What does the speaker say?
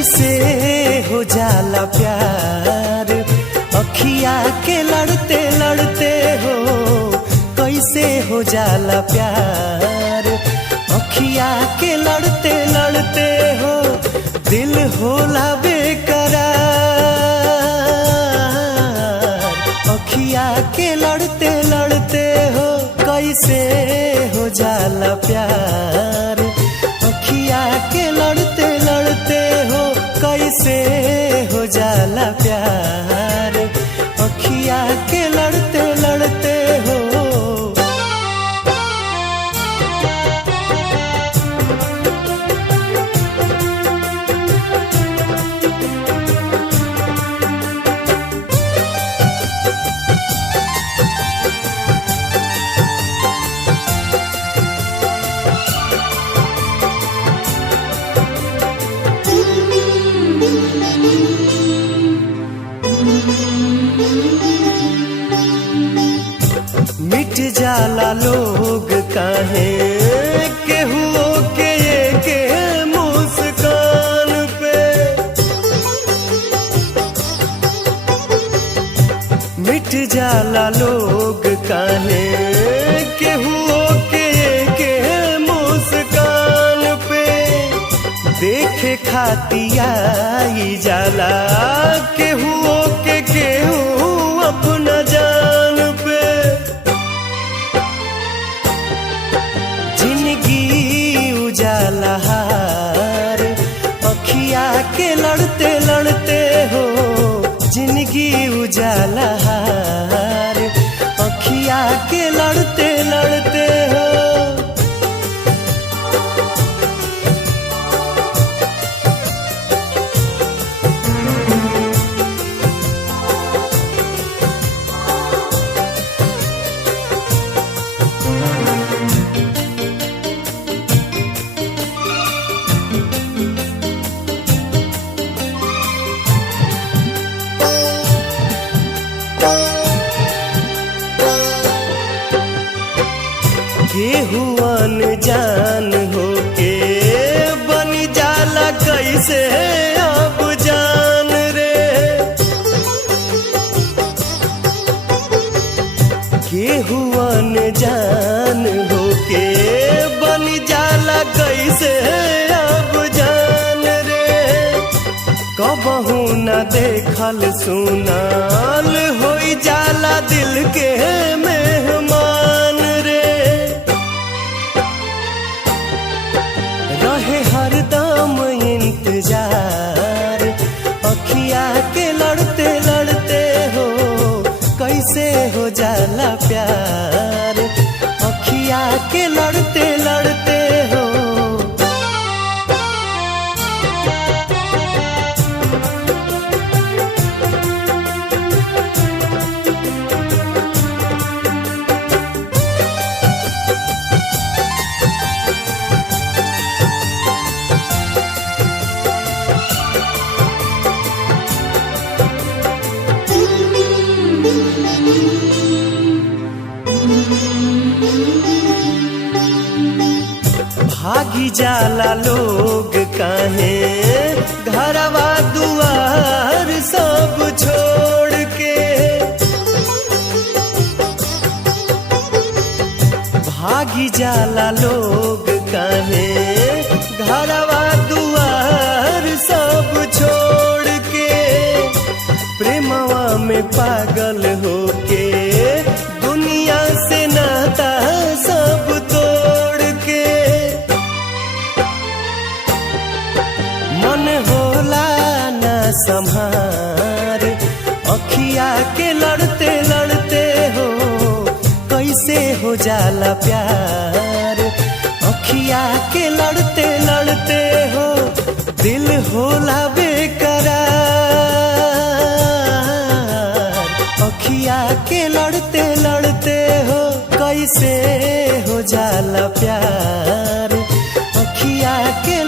कैसे हो जाला प्यार अखिया के लड़ते लड़ते हो, कैसे हो जाला प्यार अखिया के लड़ते लड़ते हो, दिल होला बेकरार अखिया के लड़ते लड़ते हो, कैसे हो जाला प्यार अखिया के लड़ते लड़ते हो, कैसे हो जाला प्यार अखिया के लड़ते लड़ते हो। मिट जाला लोग काहे केहू के मुस्कान पे, मिट जाला लोग काहे केहू के मुस्कान पे, देखे खातिया आई जाला केहू अपना जान पे, उजाला हार अखिया के लड़ते लड़ते हो, जिंदगी उजाला हार अखिया के लड़ते लड़ते हो। केहू अनजान होके बन जाला कैसे अब जान रे, केहू अनजान होके बन जाला कैसे अब जान रे, कबहू न देखल सुनाल होई जाला दिल के मेहमान रे, रहे हरदम इंतजार अखिया के लड़ते लड़ते हो, कैसे हो जाला प्यार अखिया के लड़ते लड़ते हो। भागी जाला लोग काहे घरवा दुआर सब छोड़ के, भागी जाला लोग काहे घरवा दुआर सब छोड़ के, प्रेमवा में पागल होके दुनिया से नाता सब तोड़ के, मन होला ना संभार अखिया के लड़ते लड़ते हो, कैसे हो जाला प्यार अखिया के लड़ते लड़ते हो, दिल होला बेकरार अखिया के लड़ते लड़ते हो, कैसे हो जाला प्यार अखिया के